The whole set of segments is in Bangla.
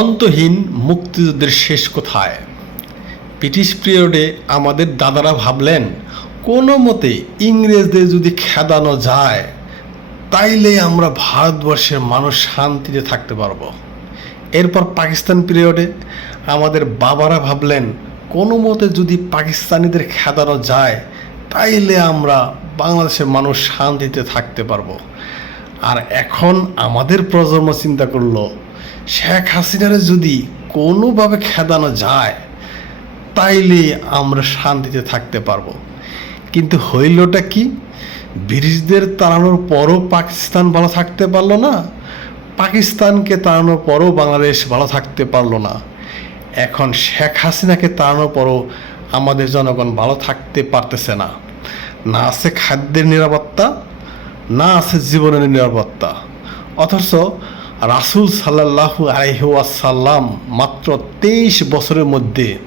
অন্তহীন মুক্তিযুদ্ধের শেষ কোথায়? ব্রিটিশ পিরিয়ডে আমাদের দাদারা ভাবলেন কোনো মতে ইংরেজদের যদি খেদানো যায় তাইলে আমরা ভারতবর্ষের মানুষ শান্তিতে থাকতে পারবো। এরপর পাকিস্তান পিরিয়ডে আমাদের বাবারা ভাবলেন কোনো মতে যদি পাকিস্তানিদের খেদানো যায় তাইলে আমরা বাংলাদেশের মানুষ শান্তিতে থাকতে পারবো। আর এখন আমাদের প্রজন্ম চিন্তা করলো শেখ হাসিনারে যদি কোনোভাবে খেদানো যায় তাইলে আমরা শান্তিতে থাকতে পারবো। কিন্তু হইলটা কি? ব্রিটিশদের তাড়ানোর পরও পাকিস্তান ভালো থাকতে পারলো না, পাকিস্তানকে তাড়ানোর পরও বাংলাদেশ ভালো থাকতে পারলো না। এখন শেখ হাসিনাকে তাড়ানোর পরও আমাদের জনগণ ভালো থাকতে পারতেছে না। না আছে খাদ্যের নিরাপত্তা, না আছে জীবনের নিরাপত্তা। অথচ রাসূল সাল্লাল্লাহু আলাইহি ওয়াসাল্লাম মাত্র 23 বছরের মধ্যে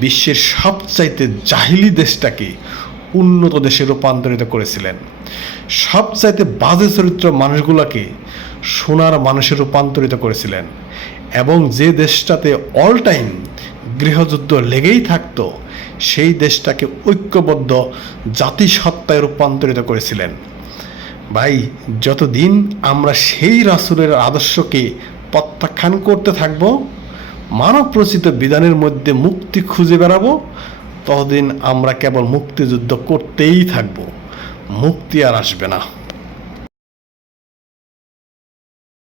বিশ্বের সবচাইতে জাহিলি দেশটাকে উন্নত দেশে রূপান্তরিত করেছিলেন। সবচাইতে বাজে চরিত্র মানুষগুলোকে সোনার মানুষে রূপান্তরিত করেছিলেন। এবং যে দেশটাতে অল টাইম গৃহযুদ্ধ লেগেই থাকতো সেই দেশটাকে ঐক্যবদ্ধ জাতিসত্তায় রূপান্তরিত করেছিলেন। ভাই, যতদিন আমরা সেই রাসূলের আদর্শকে প্রত্যাখ্যান করতে থাকব, মানব রচিত বিধানের মধ্যে মুক্তি খুঁজে বেড়াবো, ততদিন আমরা কেবল মুক্তিযুদ্ধ করতেই থাকব, মুক্তি আর আসবে না।